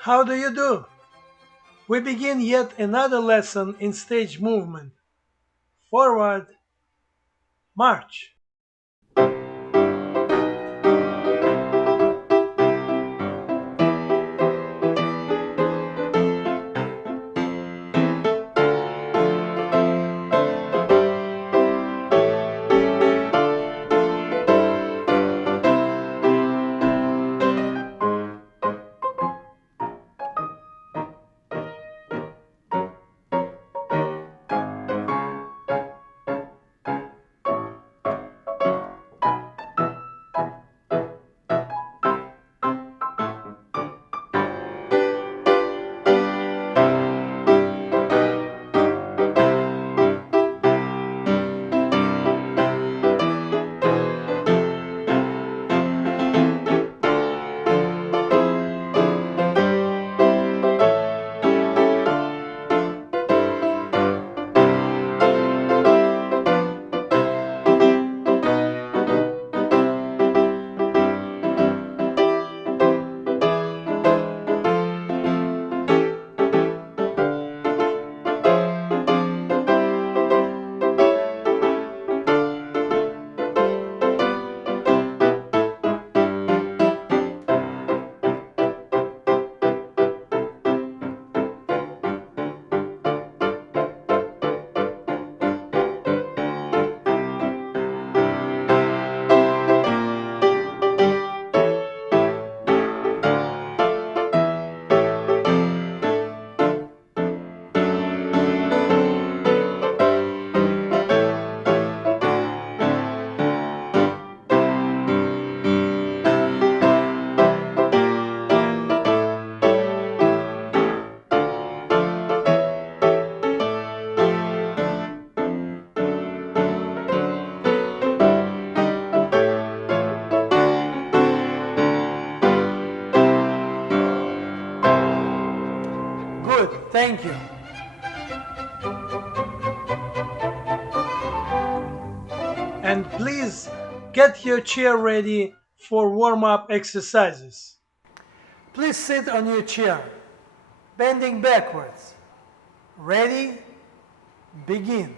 How do you do? We begin yet another lesson in stage movement. Forward, march. Good, thank you. And please get your chair ready for warm-up exercises. Please sit on your chair, bending backwards. Ready? Begin.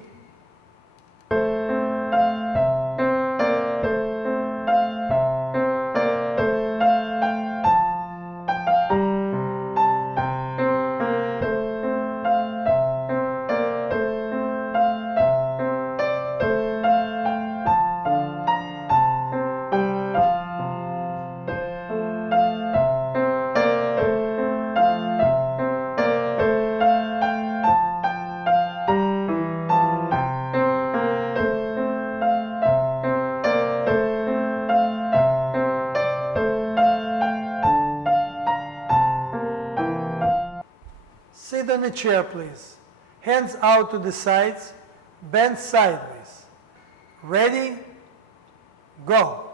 Sit on the chair, please. Hands out to the sides, bend sideways. Ready? Go.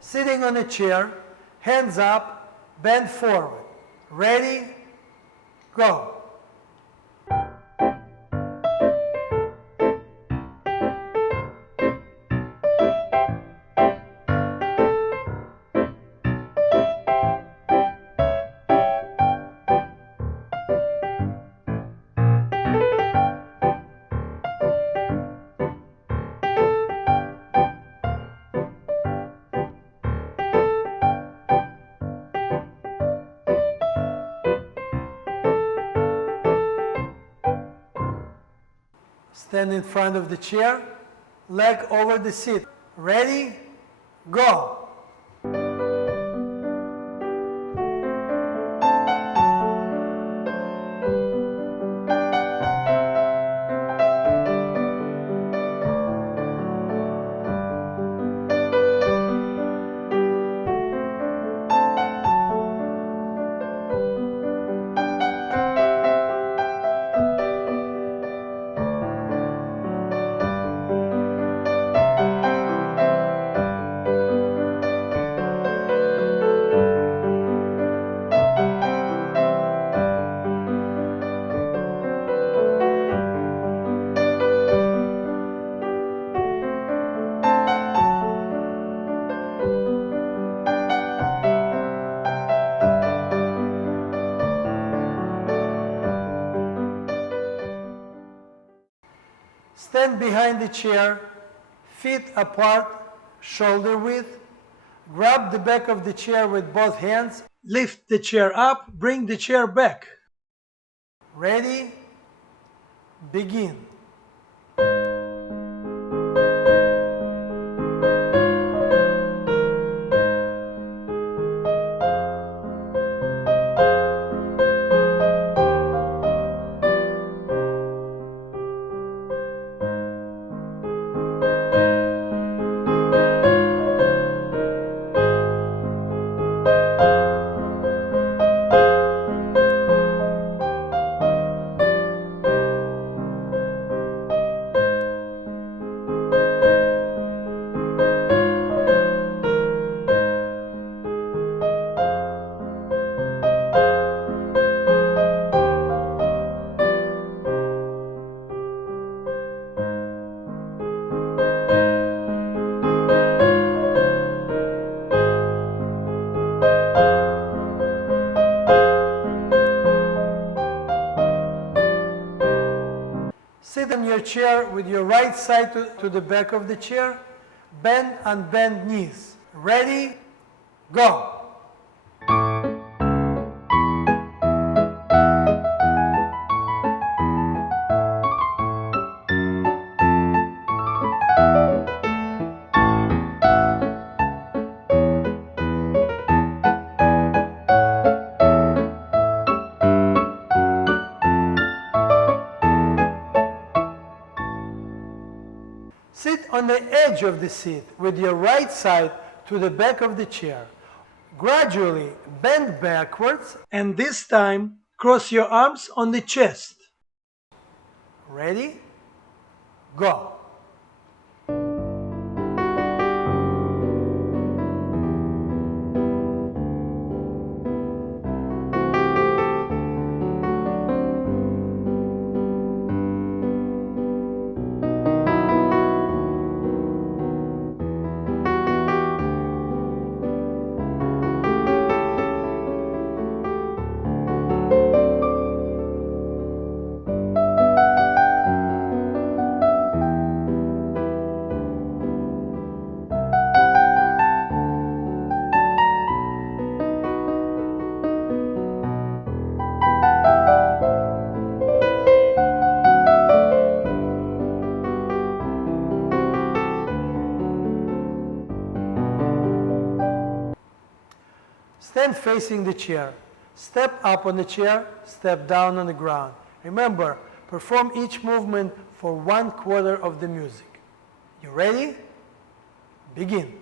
Sitting on a chair, hands up, bend forward. Ready? Go. Stand in front of the chair, leg over the seat. Ready? Go! Stand behind the chair, feet apart, shoulder width. Grab the back of the chair with both hands. Lift the chair up, bring the chair back. Ready? Begin. Sit on your chair with your right side to the back of the chair. Bend and bend knees. Ready? Go! Sit on the edge of the seat with your right side to the back of the chair. Gradually bend backwards and this time cross your arms on the chest. Ready? Go! Stand facing the chair. Step up on the chair, step down on the ground. Remember, perform each movement for 1/4 of the music. You ready? Begin.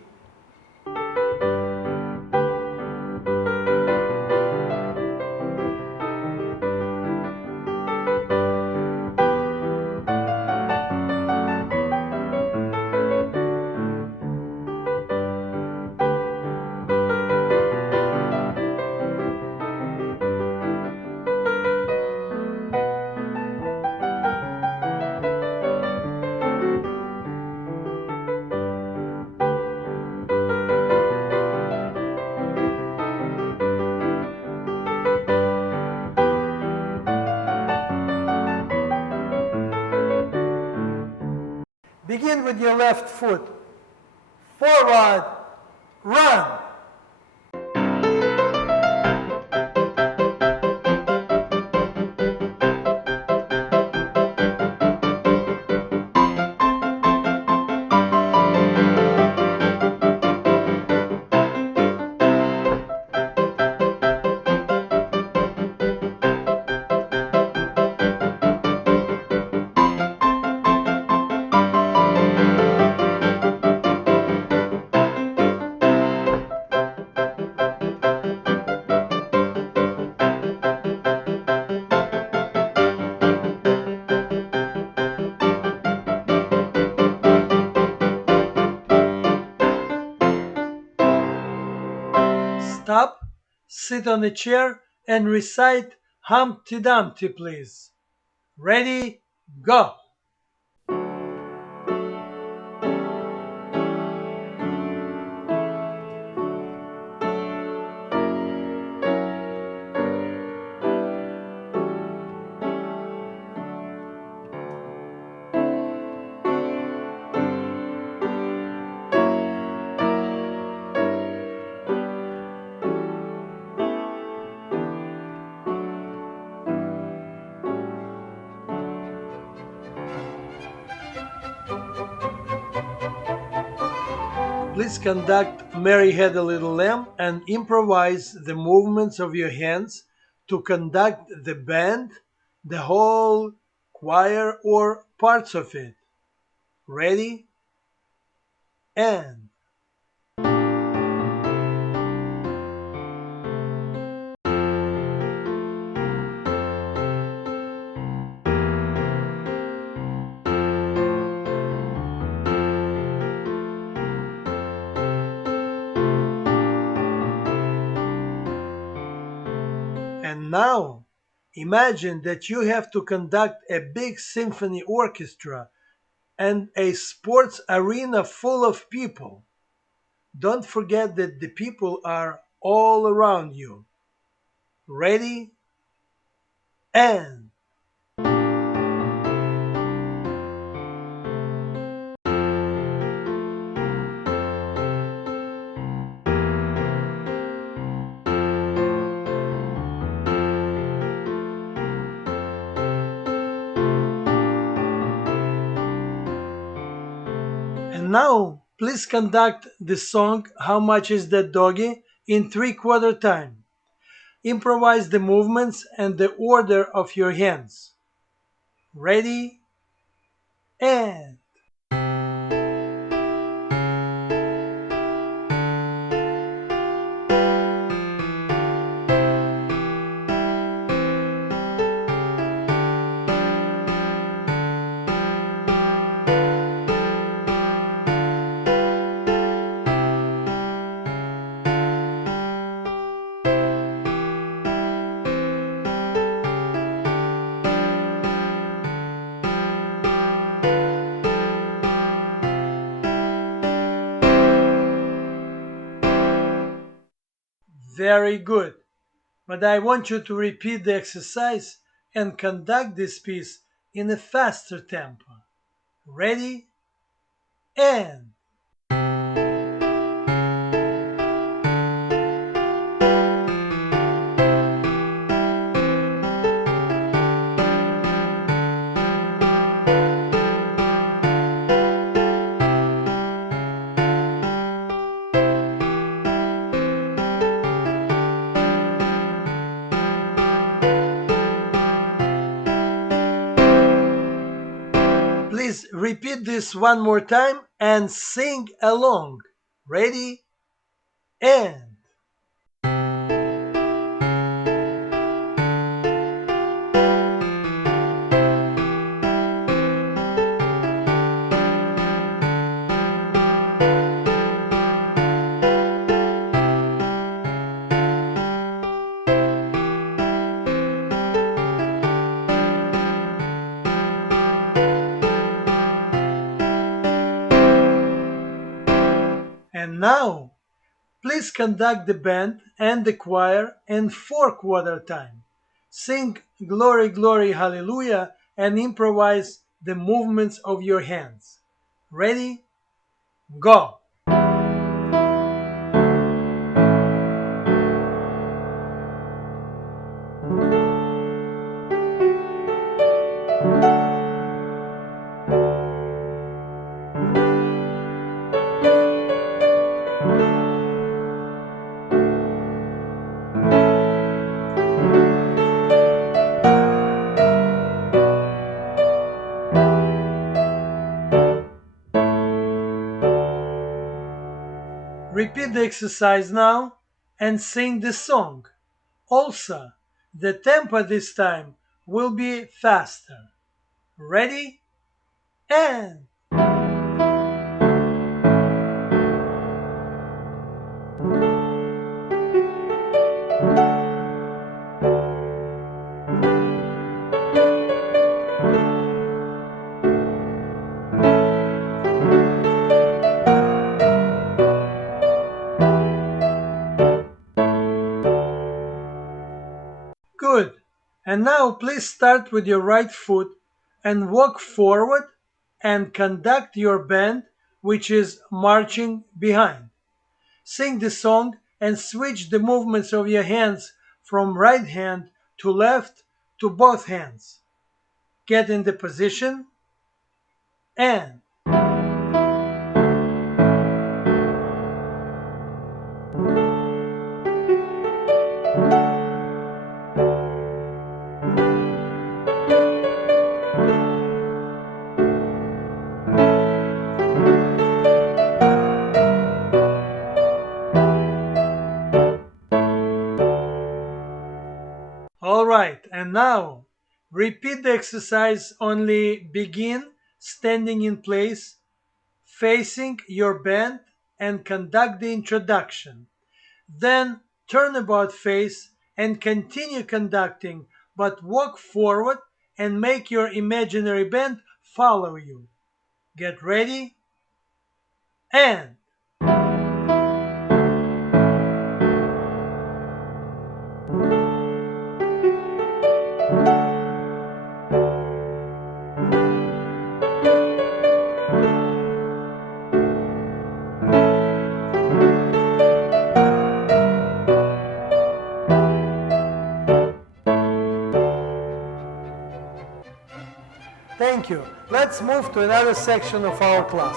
Begin with your left foot. Forward, run. sit on a chair and recite Humpty Dumpty, please. Ready? Go! Please conduct Mary Had a Little Lamb and improvise the movements of your hands to conduct the band, the whole choir, or parts of it. Ready? And now imagine that you have to conduct a big symphony orchestra and a sports arena full of people. Don't forget that the people are all around you. Ready? And now please conduct the song How Much Is That Doggy in 3/4 time. Improvise the movements and the order of your hands. Ready? And very good. But I want you to repeat the exercise and conduct this piece in a faster tempo. Ready? And please repeat this one more time and sing along. Ready? And now please conduct the band and the choir in 4/4 time. Sing Glory, Glory, Hallelujah and improvise the movements of your hands. Ready? Go! Repeat the exercise now and sing the song. Also, the tempo this time will be faster. Ready? And And now please start with your right foot and walk forward and conduct your band, which is marching behind. Sing the song and switch the movements of your hands from right hand to left to both hands. Get in the position and alright, and now repeat the exercise, only begin standing in place, facing your band, and conduct the introduction. Then turn about face and continue conducting, but walk forward and make your imaginary band follow you. Get ready and thank you. Let's move to another section of our class.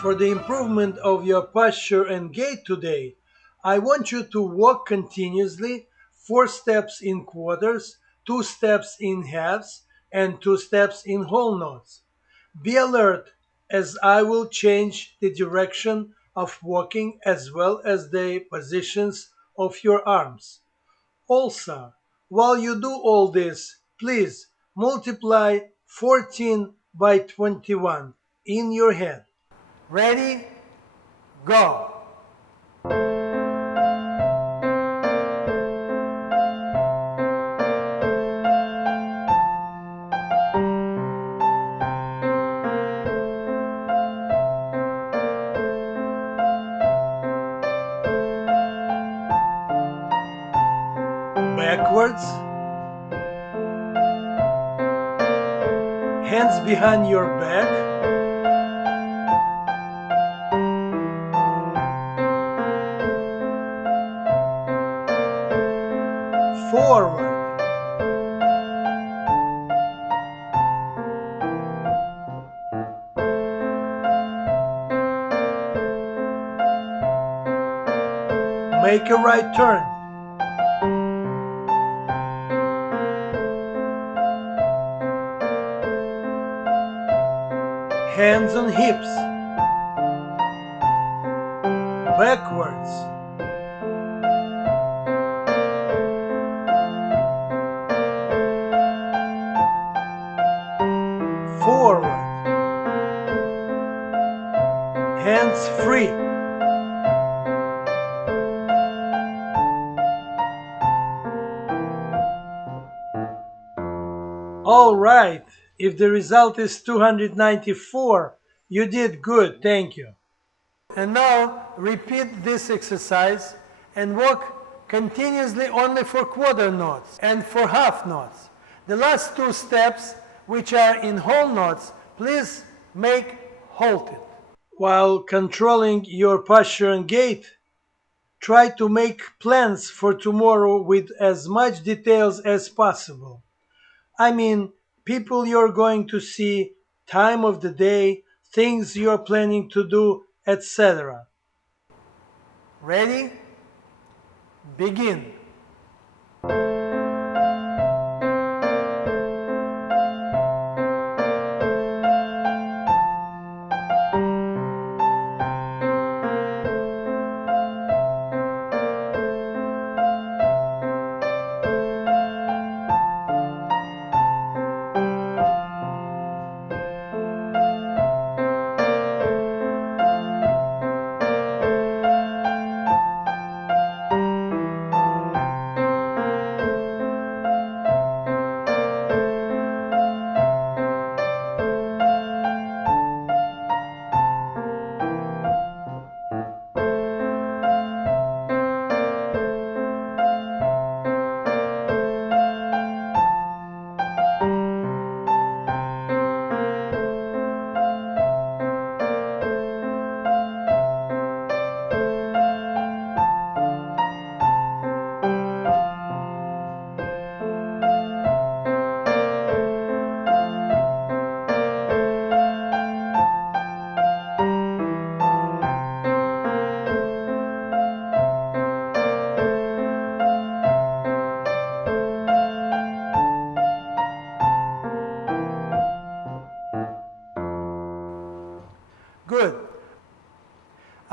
For the improvement of your posture and gait today, I want you to walk continuously 4 steps in quarters, 2 steps in halves, and 2 steps in whole notes. Be alert as I will change the direction of walking as well as the positions of your arms. Also, while you do all this, please multiply 14 by 21 in your head. Ready? Go! Backwards. Hands behind your back. Forward. Make a right turn. Hands on hips. Backwards. Forward. Hands free. All right. If the result is 294, you did good. Thank you. And now repeat this exercise and walk continuously only for quarter notes and for half notes. The last 2 steps, which are in whole notes, please make halted. While controlling your posture and gait, try to make plans for tomorrow with as much details as possible. I mean, people you're going to see, time of the day, things you're planning to do, etc. Ready? Begin.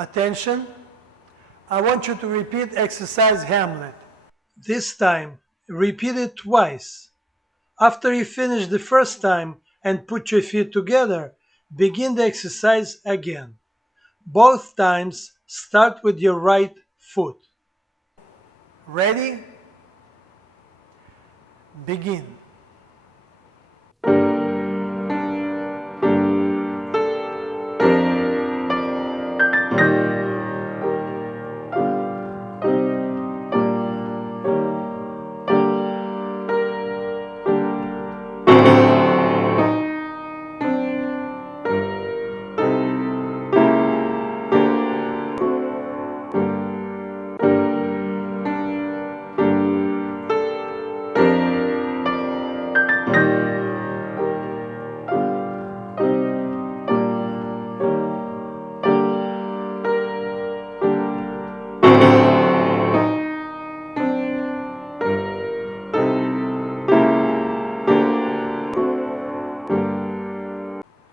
Attention, I want you to repeat exercise Hamlet. This time, repeat it twice. After you finish the first time and put your feet together, begin the exercise again. Both times, start with your right foot. Ready? Begin.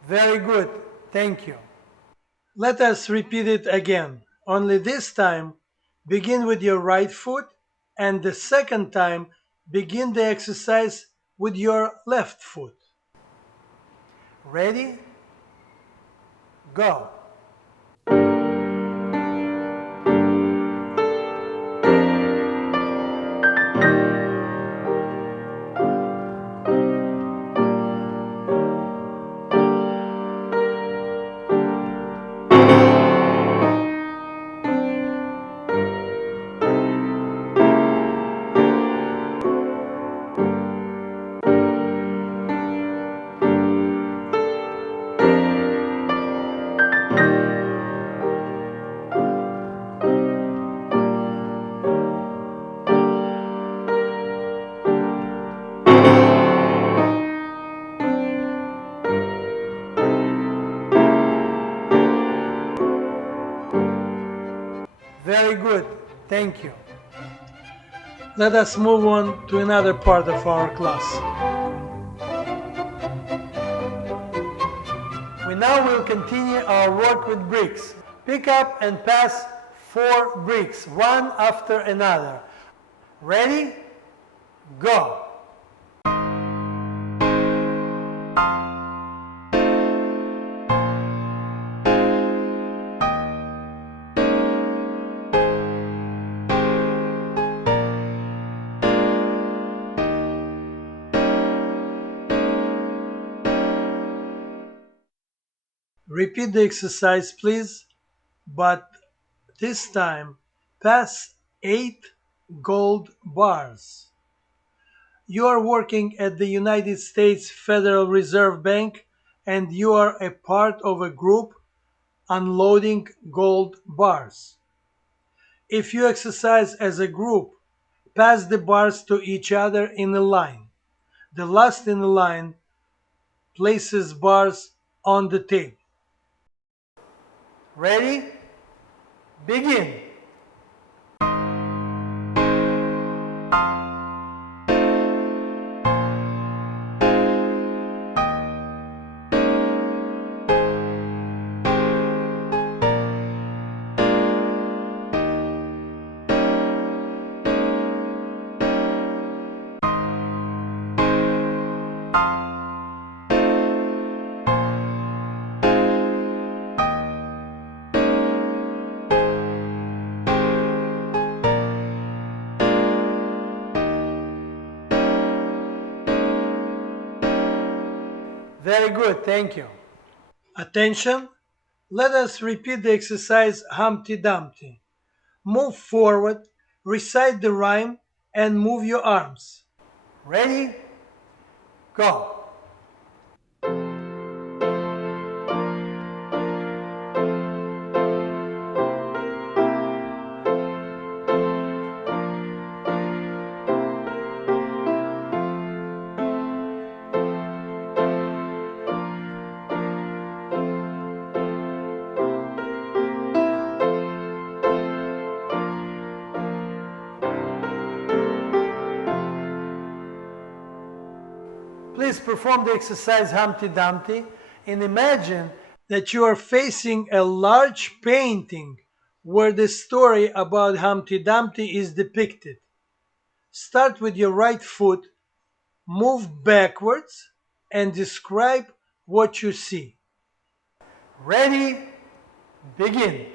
Very good. Thank you. Let us repeat it again. Only this time, begin with your right foot, and the second time, begin the exercise with your left foot. Ready? Go. Very good. Thank you. Let us move on to another part of our class. We now will continue our work with bricks. Pick up and pass 4 bricks, one after another. Ready? Go. Repeat the exercise, please, but this time pass 8 gold bars. You are working at the United States Federal Reserve Bank and you are a part of a group unloading gold bars. If you exercise as a group, pass the bars to each other in a line. The last in the line places bars on the table. Ready? Begin. Very good, thank you. Attention, let us repeat the exercise Humpty Dumpty. Move forward, recite the rhyme, and move your arms. Ready? Go. Please perform the exercise Humpty Dumpty and imagine that you are facing a large painting where the story about Humpty Dumpty is depicted. Start with your right foot, move backwards, and describe what you see. Ready? Begin.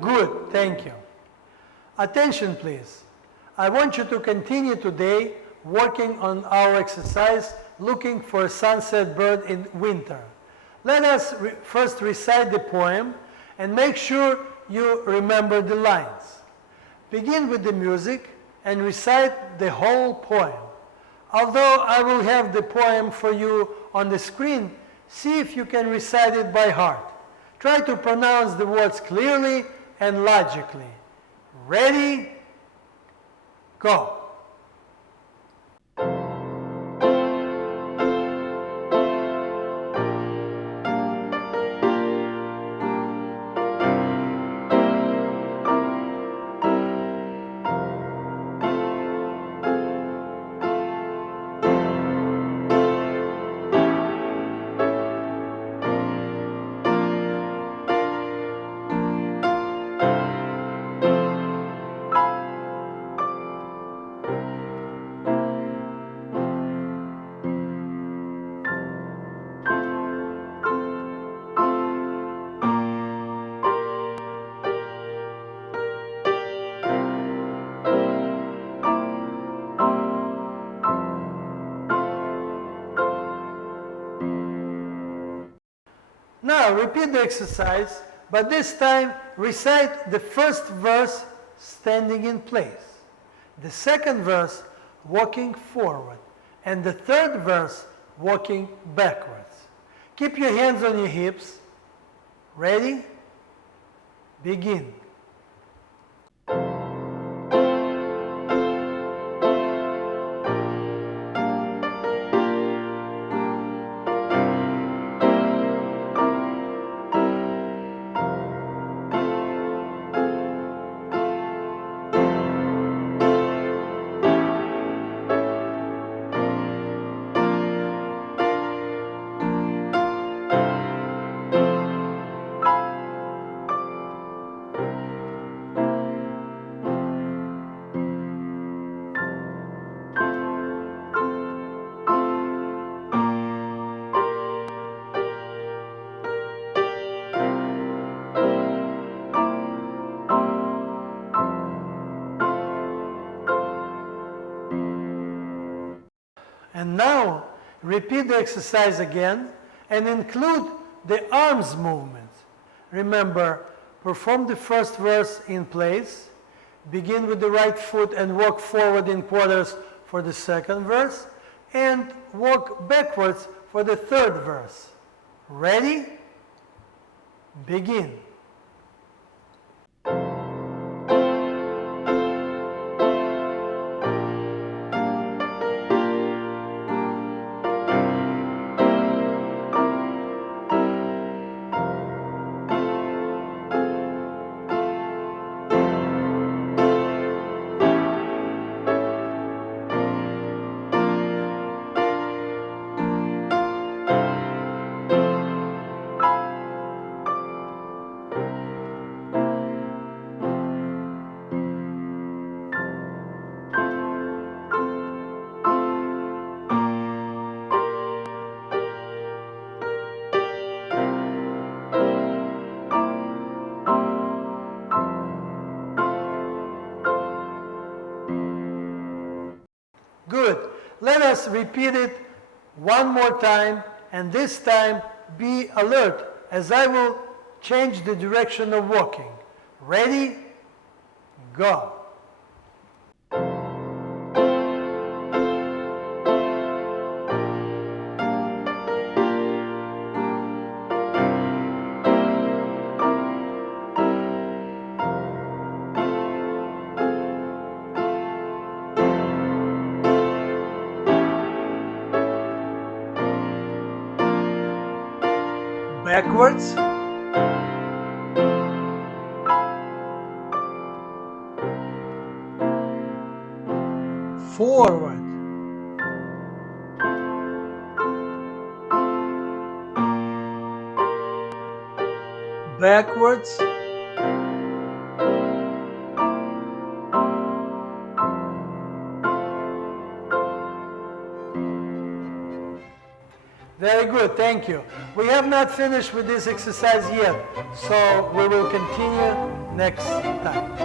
Good, thank you. Attention please. I want you to continue today working on our exercise looking for a sunset bird in winter. Let us first recite the poem and make sure you remember the lines. Begin with the music and recite the whole poem. Although I will have the poem for you on the screen, see if you can recite it by heart. Try to pronounce the words clearly and logically. Ready? Go. Now repeat the exercise, but this time recite the first verse standing in place, the second verse walking forward, and the third verse walking backwards. Keep your hands on your hips. Ready? Begin. And now, repeat the exercise again and include the arms movement. Remember, perform the first verse in place, begin with the right foot and walk forward in quarters for the second verse, and walk backwards for the third verse. Ready? Begin. Good. Let us repeat it one more time, and this time be alert as I will change the direction of walking. Ready? Go. backwards, forward, backwards, very good, thank you. We have not finished with this exercise yet, so we will continue next time.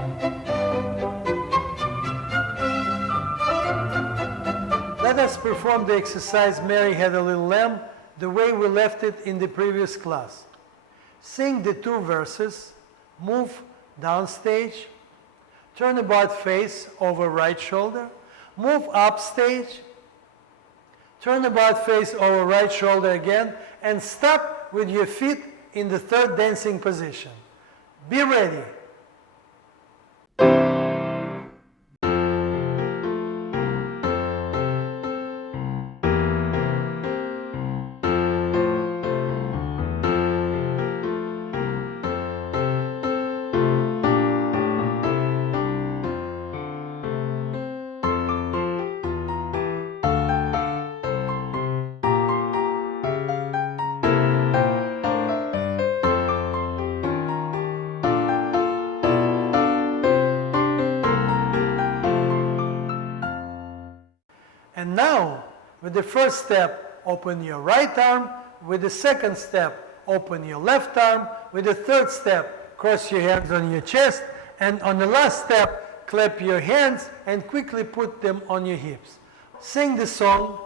Let us perform the exercise Mary Had a Little Lamb the way we left it in the previous class. Sing the 2 verses, move downstage, turn about face over right shoulder, move upstage, turn about face over right shoulder again, and stop with your feet in the 3rd dancing position. Be ready. And now, with the first step, open your right arm. With the second step, open your left arm. With the third step, cross your hands on your chest. And on the last step, clap your hands and quickly put them on your hips. Sing the song,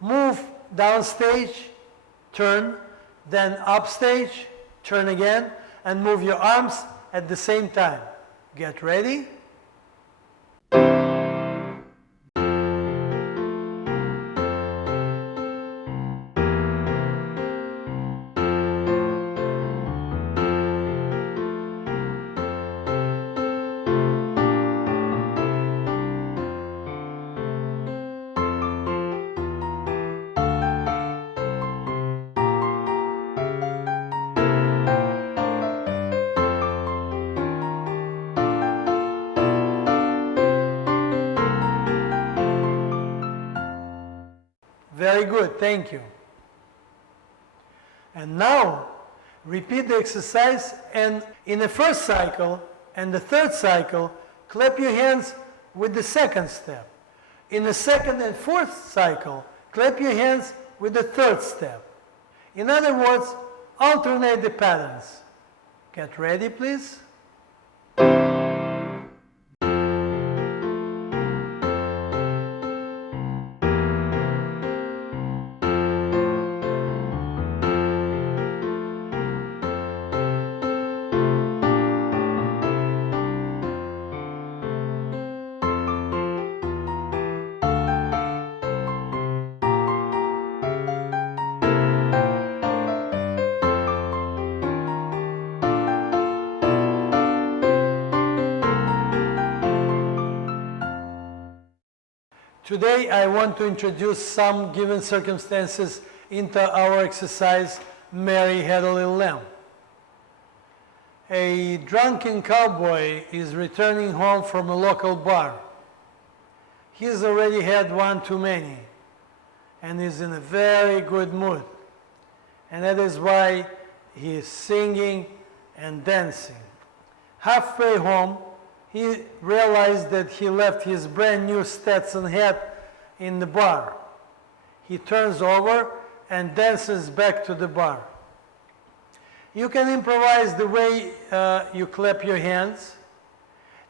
move downstage, turn, then upstage, turn again, and move your arms at the same time. Get ready. Very good, thank you. And now, repeat the exercise, and in the first cycle and the third cycle, clap your hands with the second step. In the second and fourth cycle, clap your hands with the third step. In other words, alternate the patterns. Get ready, please. Today I want to introduce some given circumstances into our exercise, Mary Had a Little Lamb. A drunken cowboy is returning home from a local bar. He's already had one too many and is in a very good mood. And that is why he is singing and dancing. Halfway home, he realized that he left his brand new Stetson hat in the bar. He turns over and dances back to the bar. You can improvise the way you clap your hands.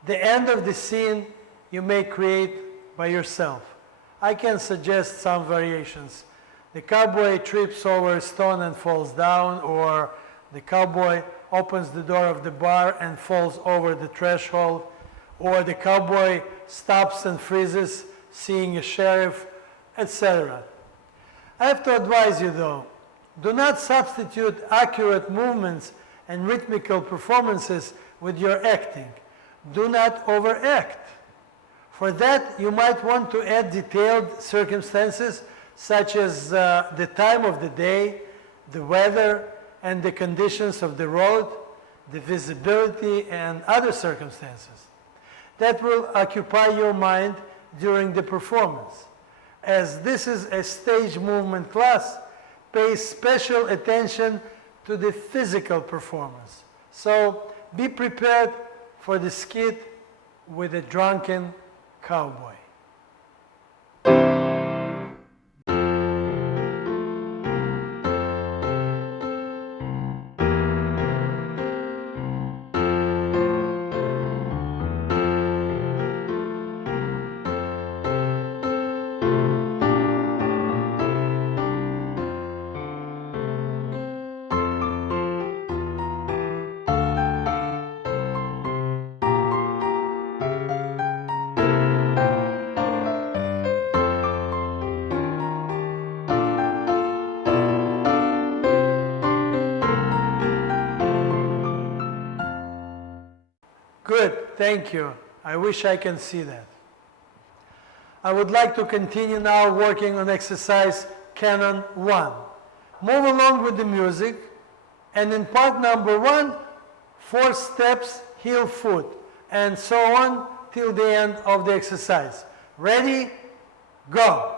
The end of the scene you may create by yourself. I can suggest some variations. The cowboy trips over a stone and falls down, or the cowboy opens the door of the bar and falls over the threshold, or the cowboy stops and freezes seeing a sheriff, etc. I have to advise you though, do not substitute accurate movements and rhythmical performances with your acting. Do not overact. For that, you might want to add detailed circumstances such as the time of the day, the weather, and the conditions of the road, the visibility, and other circumstances that will occupy your mind during the performance. As this is a stage movement class, pay special attention to the physical performance. So be prepared for the skit with a drunken cowboy. Good, thank you. I wish I can see that. I would like to continue now working on exercise Canon 1. Move along with the music, and in part number 1, 4 steps, heel, foot, and so on till the end of the exercise. Ready? Go!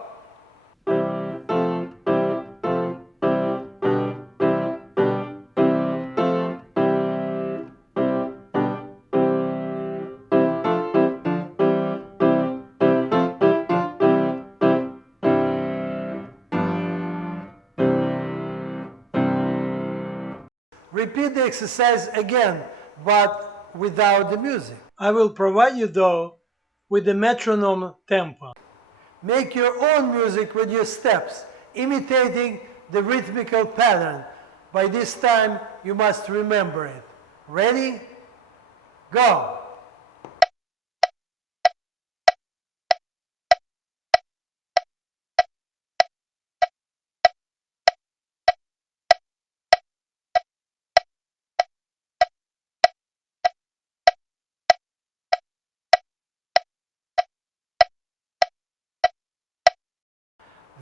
Repeat the exercise again, but without the music. I will provide you, though, with the metronome tempo. Make your own music with your steps, imitating the rhythmical pattern. By this time, you must remember it. Ready? Go!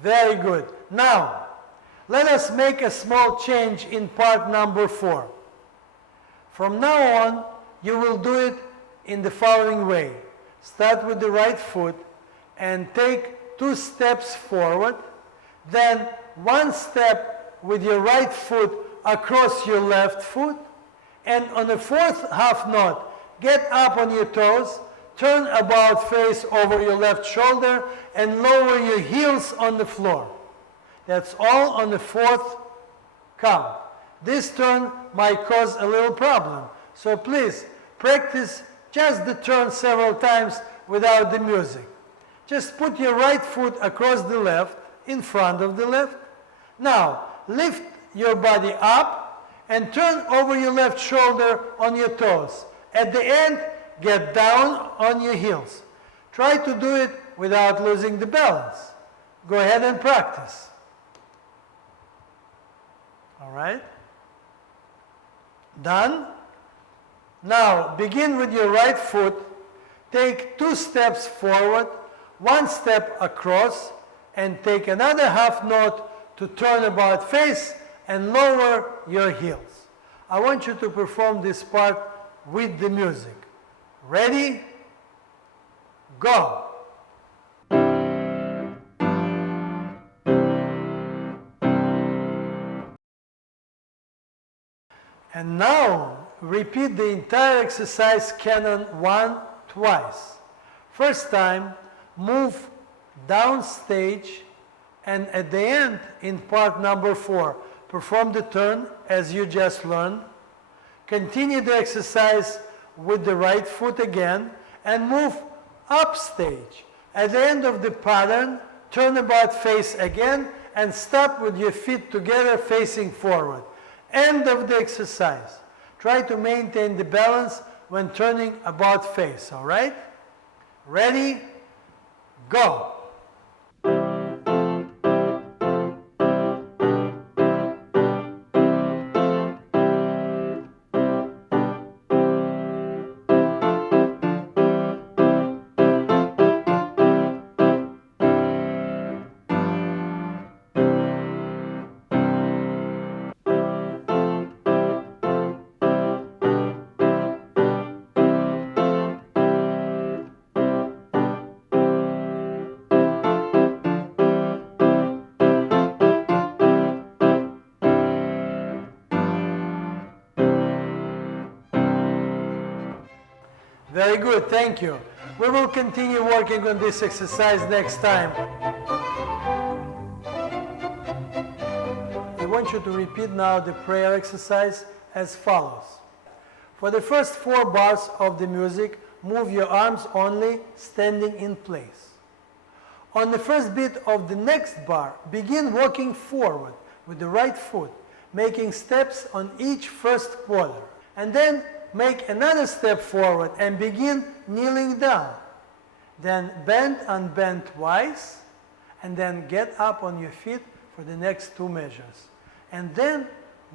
Very good. Now, let us make a small change in part number 4. From now on, you will do it in the following way. Start with the right foot and take 2 steps forward, then 1 step with your right foot across your left foot, and on the 4th half note, get up on your toes, turn about face over your left shoulder, and lower your heels on the floor. That's all on the 4th count. This turn might cause a little problem, so please practice just the turn several times without the music. Just put your right foot across the left, in front of the left. Now, lift your body up and turn over your left shoulder on your toes. At the end, get down on your heels. Try to do it without losing the balance. Go ahead and practice. All right? Done? Now, begin with your right foot. Take 2 steps forward, 1 step across, and take another half note to turn about face and lower your heels. I want you to perform this part with the music. Ready? Go! And now, repeat the entire exercise Canon 1 twice. First time, move down stage, and at the end, in part number 4, perform the turn as you just learned. Continue the exercise with the right foot again, and move up stage. At the end of the pattern, turn about face again, and stop with your feet together facing forward. End of the exercise. Try to maintain the balance when turning about face, all right? Ready? Go! Very good, thank you. We will continue working on this exercise next time. I want you to repeat now the prayer exercise as follows. For the first 4 bars of the music, move your arms only, standing in place. On the first beat of the next bar, begin walking forward with the right foot, making steps on each first quarter. And then make another step forward and begin kneeling down. Then bend and bend twice, and then get up on your feet for the next 2 measures. And then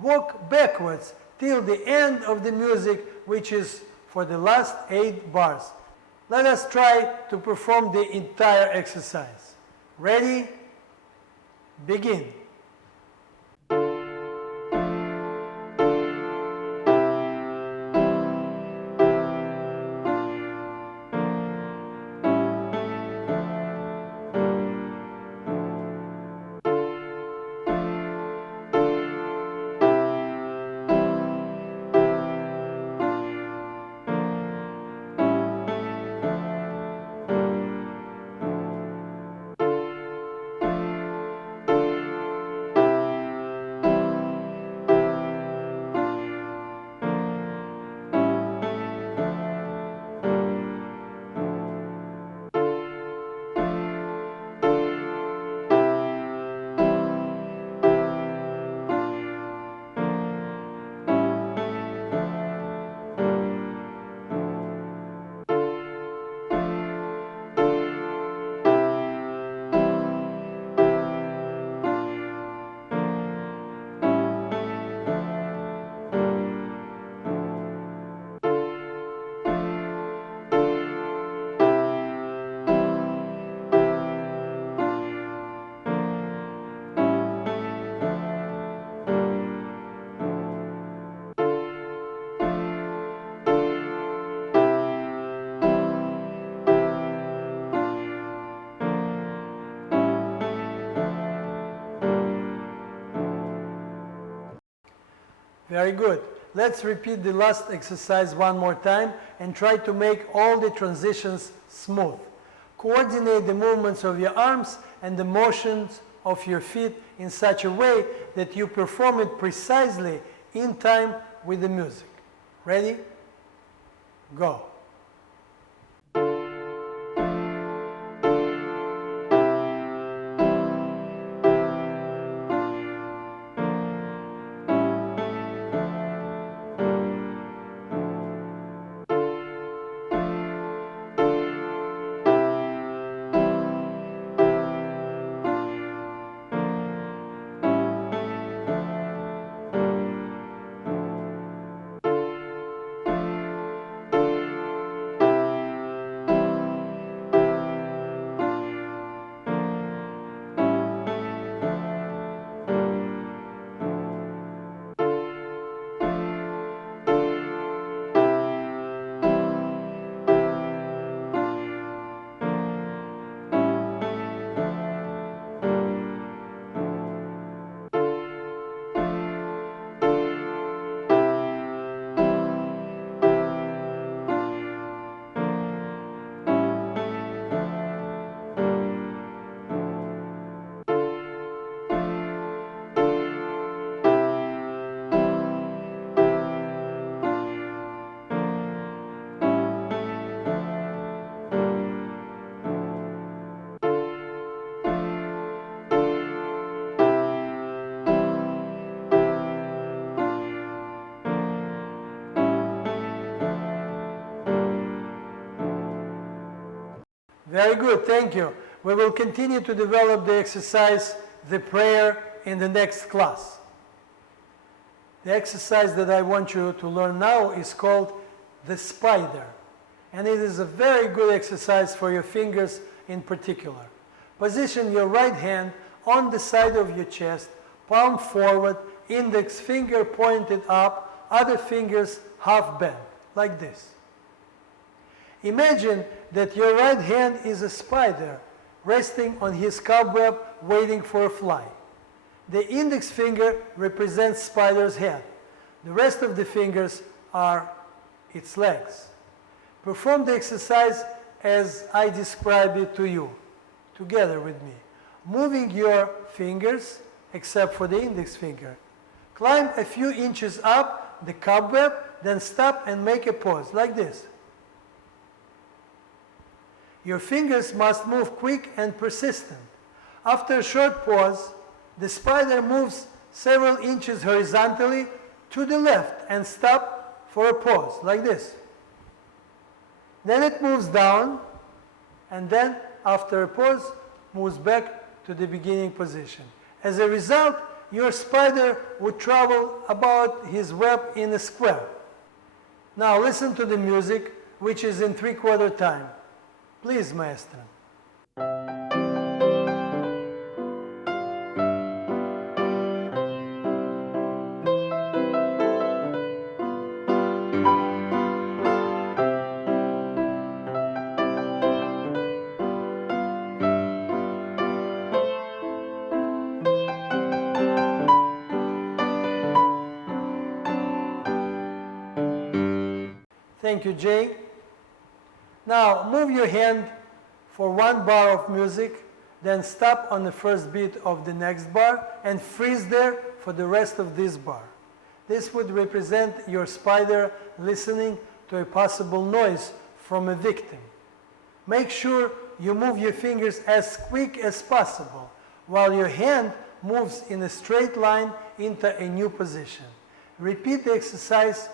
walk backwards till the end of the music, which is for the last 8 bars. Let us try to perform the entire exercise. Ready? Begin. Very good. Let's repeat the last exercise one more time and try to make all the transitions smooth. Coordinate the movements of your arms and the motions of your feet in such a way that you perform it precisely in time with the music. Ready? Go. Very good, thank you. We will continue to develop the exercise, the prayer, in the next class. The exercise that I want you to learn now is called the spider. And it is a very good exercise for your fingers in particular. Position your right hand on the side of your chest, palm forward, index finger pointed up, other fingers half bent, like this. Imagine that your right hand is a spider resting on his cobweb waiting for a fly. The index finger represents spider's head. The rest of the fingers are its legs. Perform the exercise as I described it to you, together with me. Moving your fingers, except for the index finger. Climb a few inches up the cobweb, then stop and make a pause, like this. Your fingers must move quick and persistent. After a short pause, the spider moves several inches horizontally to the left and stop for a pause, like this. Then it moves down, and then, after a pause, moves back to the beginning position. As a result, your spider would travel about his web in a square. Now listen to the music, which is in 3/4 time. Please, maestro. Thank you, Jay. Now move your hand for 1 bar of music, then stop on the first beat of the next bar and freeze there for the rest of this bar. This would represent your spider listening to a possible noise from a victim. Make sure you move your fingers as quick as possible while your hand moves in a straight line into a new position. Repeat the exercise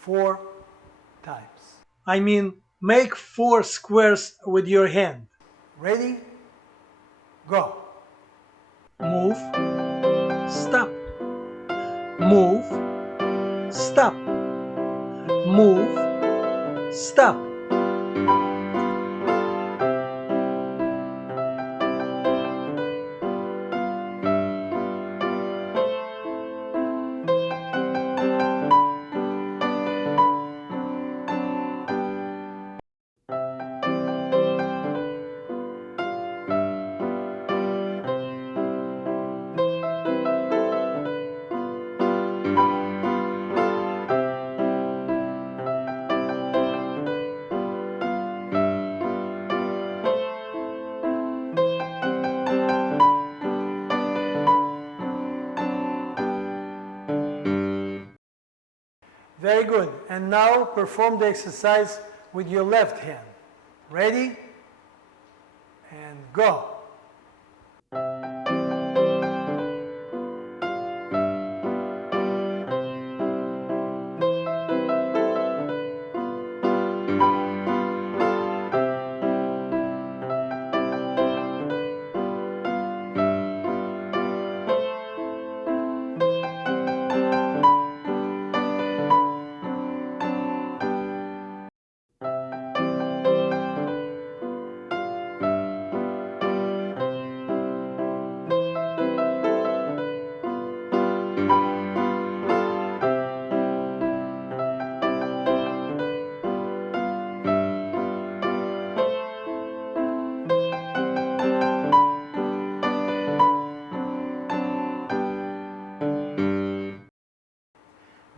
4 times. I mean, make 4 squares with your hand. Ready? Go. Move, stop. Move, stop. Move, stop. Very good. And now perform the exercise with your left hand. Ready? And go.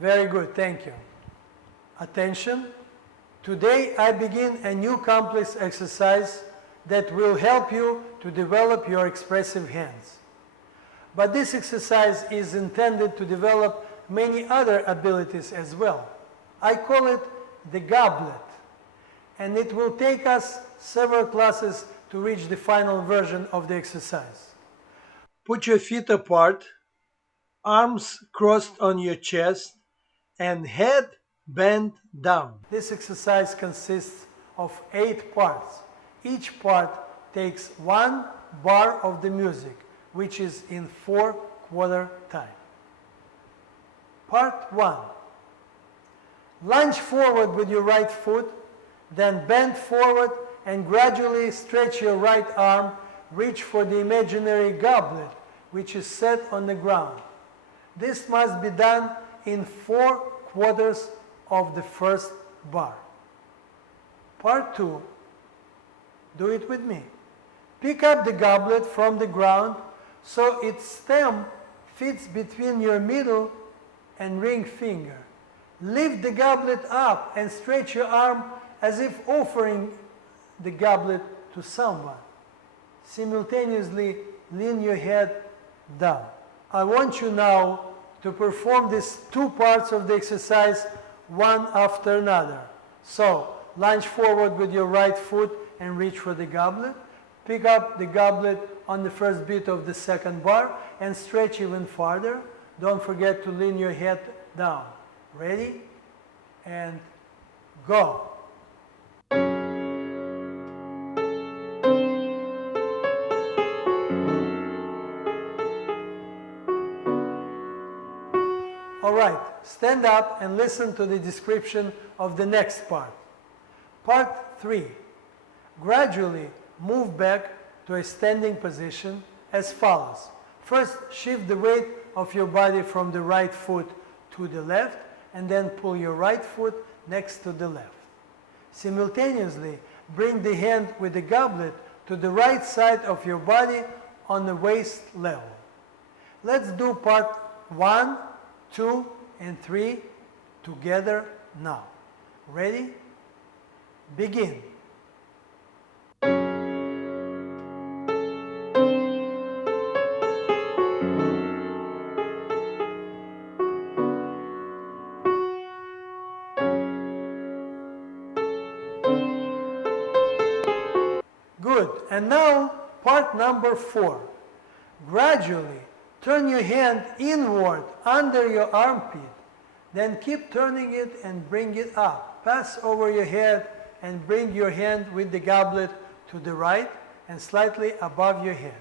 Very good, thank you. Attention. Today I begin a new complex exercise that will help you to develop your expressive hands. But this exercise is intended to develop many other abilities as well. I call it the goblet, and it will take us several classes to reach the final version of the exercise. Put your feet apart, arms crossed on your chest, and head bent down. This exercise consists of 8 parts. Each part takes 1 bar of the music, which is in 4/4 time. Part 1. Lunge forward with your right foot, then bend forward and gradually stretch your right arm. Reach for the imaginary goblet, which is set on the ground. This must be done in 4/4 of the first bar. Part 2. Do it with me. Pick up the goblet from the ground so its stem fits between your middle and ring finger. Lift the goblet up and stretch your arm as if offering the goblet to someone. Simultaneously, lean your head down. I want you now to perform these two parts of the exercise one after another. So, lunge forward with your right foot and reach for the goblet. Pick up the goblet on the first beat of the second bar and stretch even farther. Don't forget to lean your head down. Ready? And go. Alright, stand up and listen to the description of the next part. Part 3. Gradually move back to a standing position as follows. First, shift the weight of your body from the right foot to the left, and then pull your right foot next to the left. Simultaneously, bring the hand with the goblet to the right side of your body on the waist level. Let's do part 1, 2, and 3 together now. Ready? Begin. Good. And now, part number 4. Gradually, turn your hand inward under your armpit. Then keep turning it and bring it up. Pass over your head and bring your hand with the goblet to the right and slightly above your head.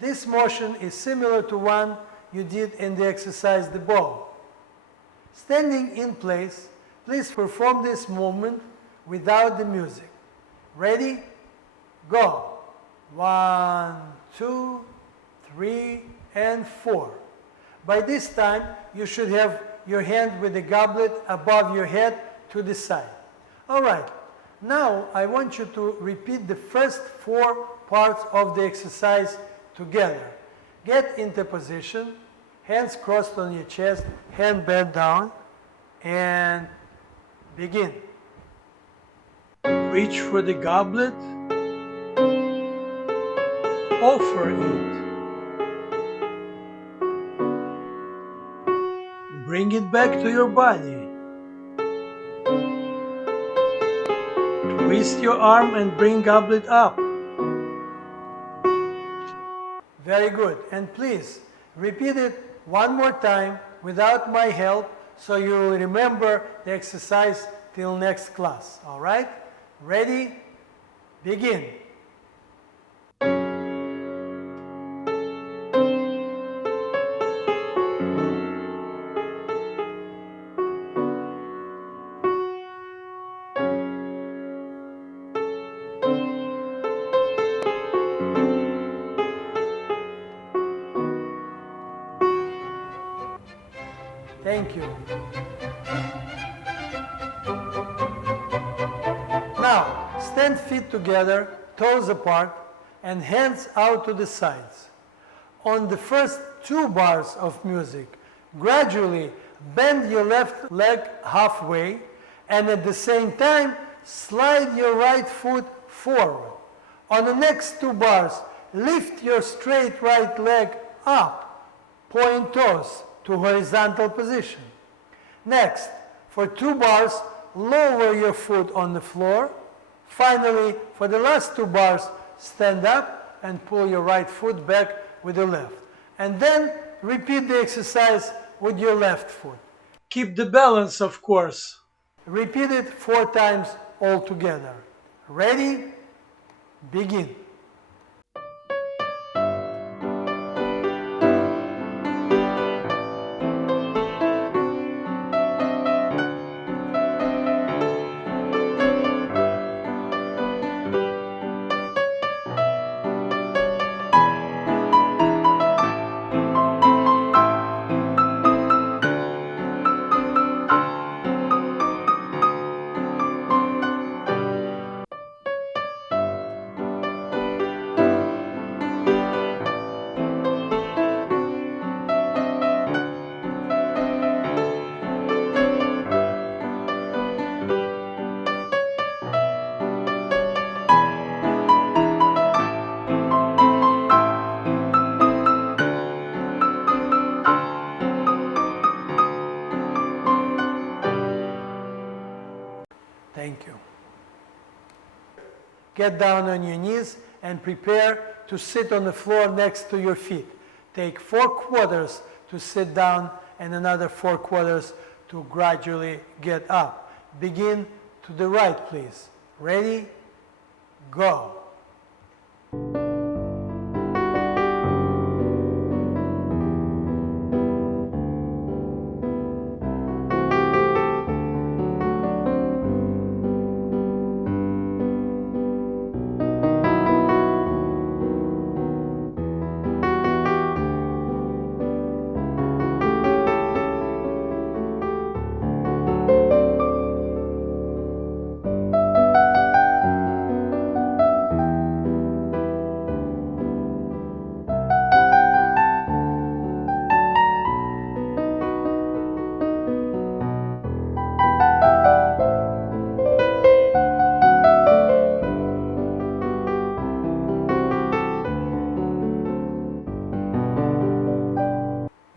This motion is similar to one you did in the exercise the bow. Standing in place, please perform this movement without the music. Ready? Go. 1, 2, 3, and 4. By this time, you should have your hand with the goblet above your head to the side. All right. Now, I want you to repeat the first 4 parts of the exercise together. Get into position, hands crossed on your chest, hand bent down, and begin. Reach for the goblet. Offer it. Bring it back to your body. Twist your arm and bring goblet up. Very good. And please, repeat it one more time without my help so you will remember the exercise till next class. All right? Ready? Begin. Thank you. Now, stand feet together, toes apart, and hands out to the sides. On the first 2 bars of music, gradually bend your left leg halfway, and at the same time, slide your right foot forward. On the next 2 bars, lift your straight right leg up, point toes to horizontal position. Next, for 2 bars, lower your foot on the floor. Finally, for the last 2 bars, stand up and pull your right foot back with the left. And then repeat the exercise with your left foot. Keep the balance, of course. Repeat it 4 times all together. Ready? Begin. Thank you. Get down on your knees and prepare to sit on the floor next to your feet. Take 4 quarters to sit down and another 4 quarters to gradually get up. Begin to the right, please. Ready? Go.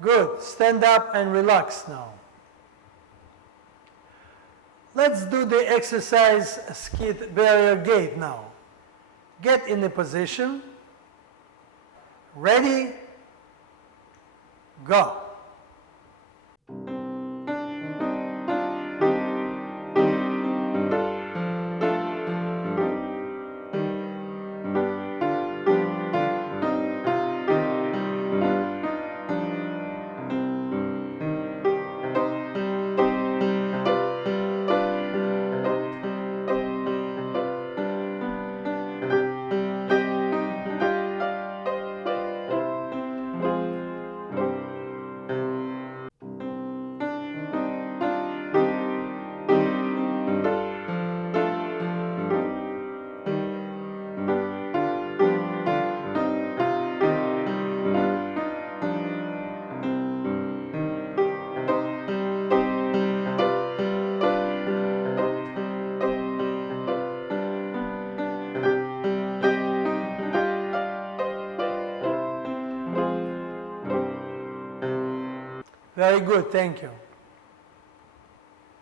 Good. Stand up and relax now. Let's do the exercise skid barrier gait now. Get in the position. Ready? Go. Very good, thank you.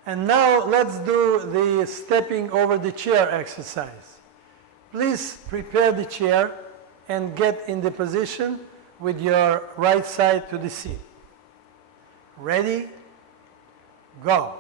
And now let's do the stepping over the chair exercise. Please prepare the chair and get in the position with your right side to the seat. Ready? Go.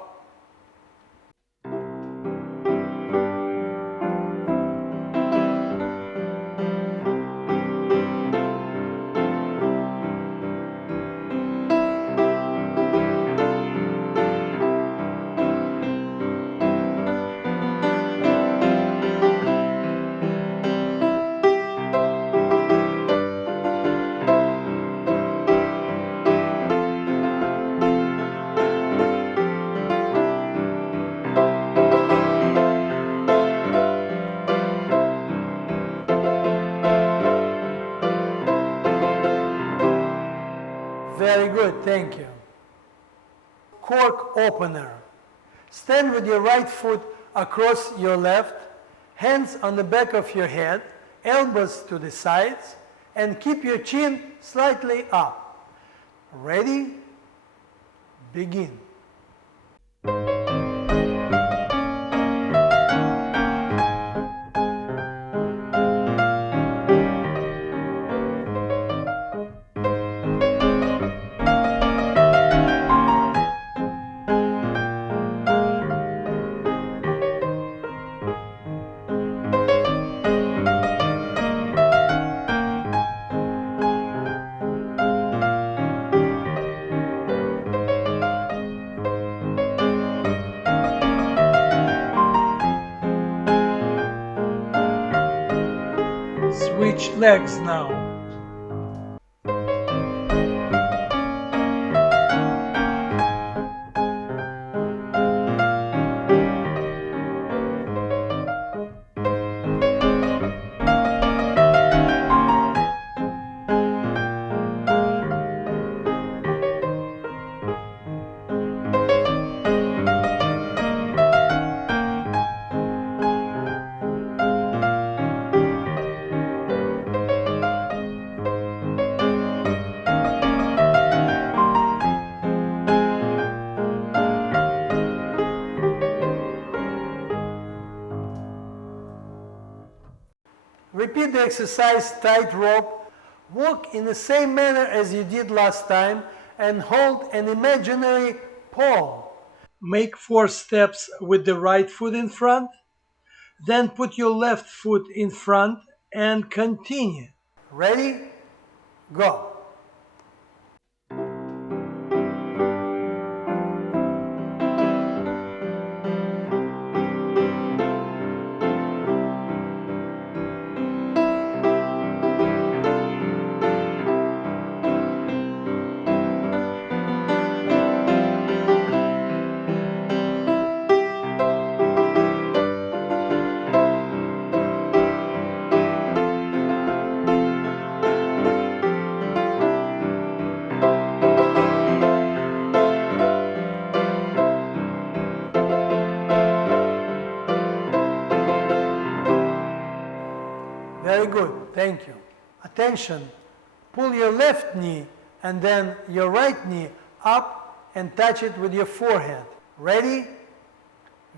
Very good, thank you. Cork opener. Stand with your right foot across your left, hands on the back of your head, elbows to the sides, and keep your chin slightly up. Ready? Begin. Switch legs now. repeat the exercise tightrope. Walk in the same manner as you did last time and hold an imaginary pole. Make 4 steps with the right foot in front. Then put your left foot in front and continue. Ready? Go. Very good, thank you. Attention, pull your left knee and then your right knee up and touch it with your forehead. Ready?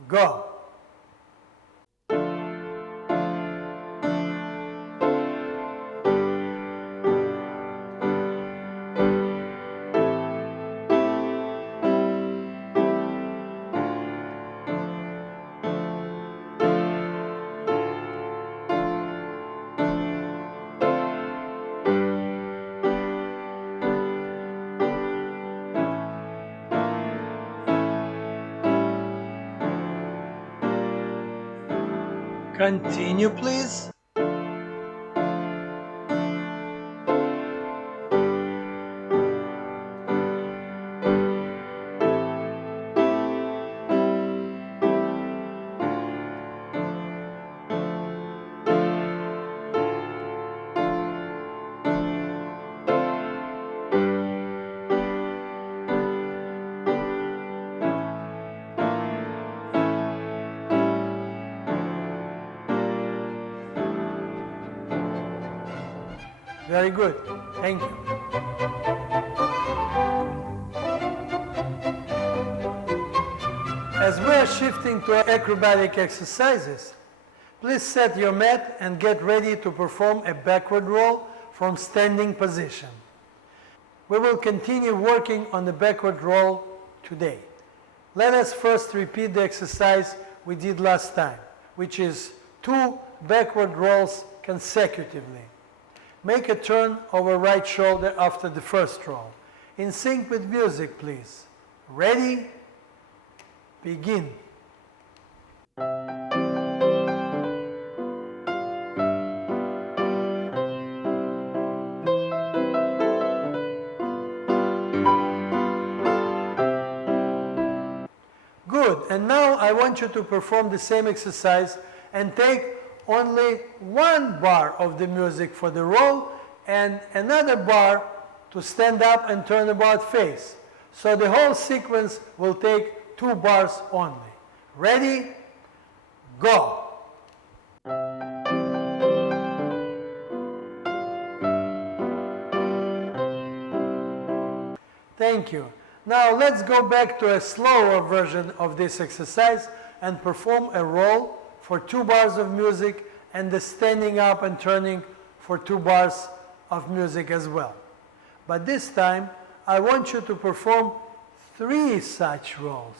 Go. Continue, please. Very good. Thank you. As we are shifting to acrobatic exercises, please set your mat and get ready to perform a backward roll from standing position. We will continue working on the backward roll today. Let us first repeat the exercise we did last time, which is 2 backward rolls consecutively. Make a turn over right shoulder after the first roll. In sync with music, please. Ready? Begin. Good, and now I want you to perform the same exercise and take only 1 bar of the music for the roll and another bar to stand up and turn about face. So the whole sequence will take 2 bars only. Ready? Go! Thank you. Now let's go back to a slower version of this exercise and perform a roll for 2 bars of music and the standing up and turning for 2 bars of music as well. But this time, I want you to perform 3 such rolls.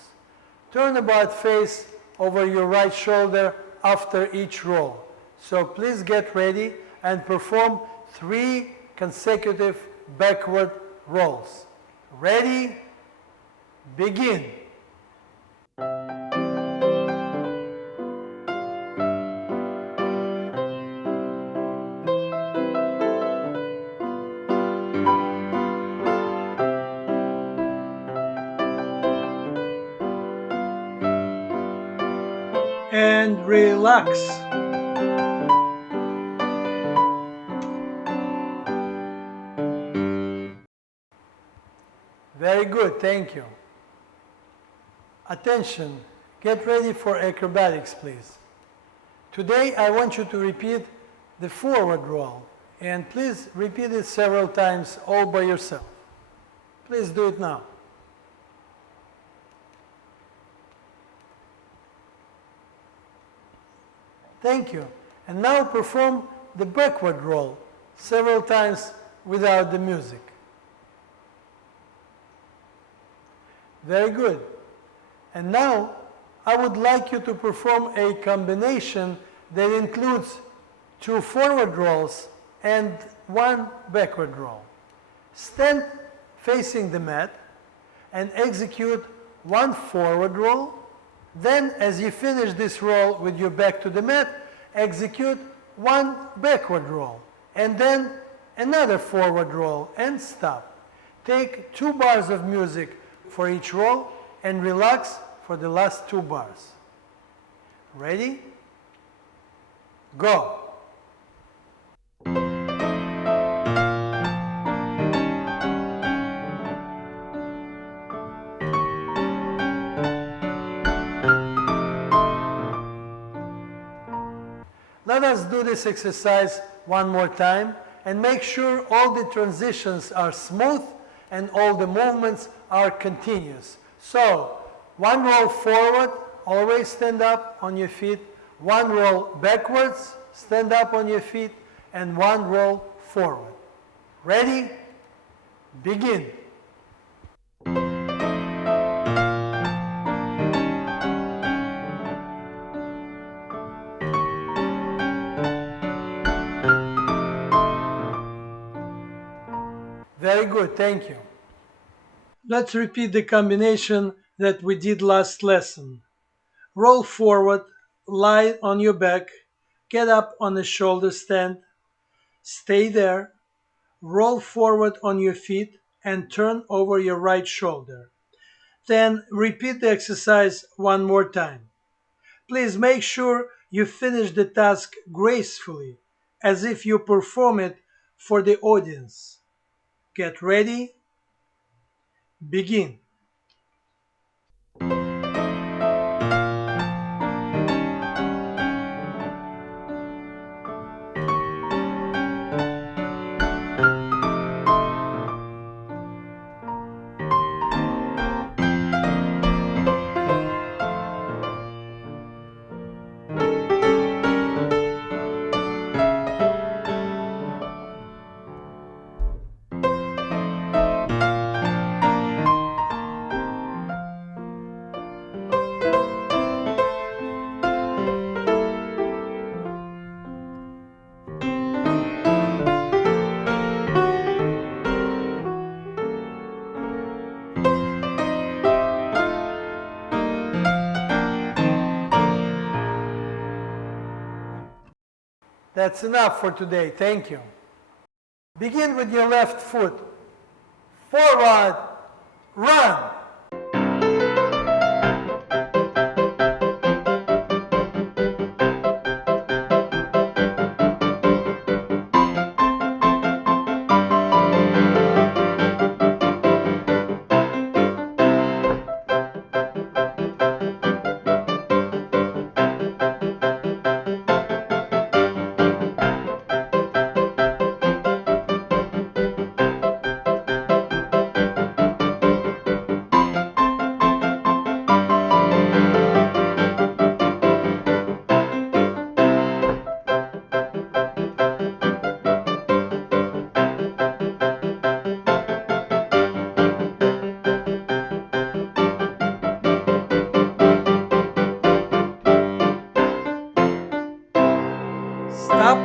Turn about face over your right shoulder after each roll. So please get ready and perform 3 consecutive backward rolls. Ready? Begin. And relax. Very good, thank you. Attention, get ready for acrobatics, please. Today I want you to repeat the forward roll, and please repeat it several times all by yourself. Please do it now. Thank you. And now perform the backward roll several times without the music. Very good. And now I would like you to perform a combination that includes 2 forward rolls and 1 backward roll. Stand facing the mat and execute 1 forward roll. Then, as you finish this roll with your back to the mat, execute 1 backward roll, and then another forward roll, and stop. Take 2 bars of music for each roll and relax for the last 2 bars. Ready? Go! Let us do this exercise one more time and make sure all the transitions are smooth and all the movements are continuous. So, 1 roll forward, always stand up on your feet. 1 roll backwards, stand up on your feet. And 1 roll forward. Ready? Begin. Very good, thank you. Let's repeat the combination that we did last lesson. Roll forward, lie on your back, get up on a shoulder stand, stay there, roll forward on your feet and turn over your right shoulder. Then repeat the exercise one more time. Please make sure you finish the task gracefully, as if you perform it for the audience. Get ready. Begin. That's enough for today. Thank you. Begin with your left foot. Forward, run. Stop,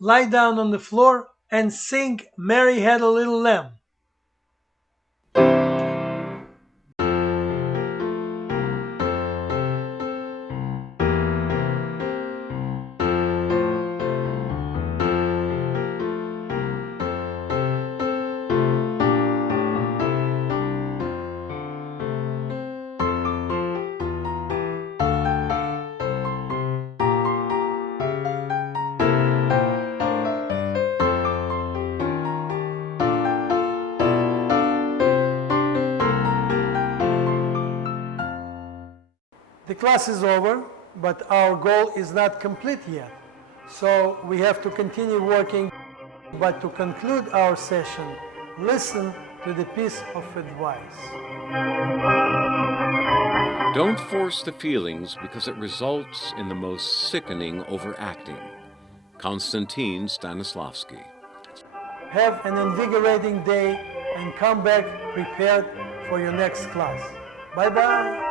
lie down on the floor and sing Mary Had a Little Lamb. The class is over, but our goal is not complete yet. So we have to continue working. But to conclude our session, listen to the piece of advice. Don't force the feelings because it results in the most sickening overacting. Konstantin Stanislavski. Have an invigorating day and come back prepared for your next class. Bye-bye.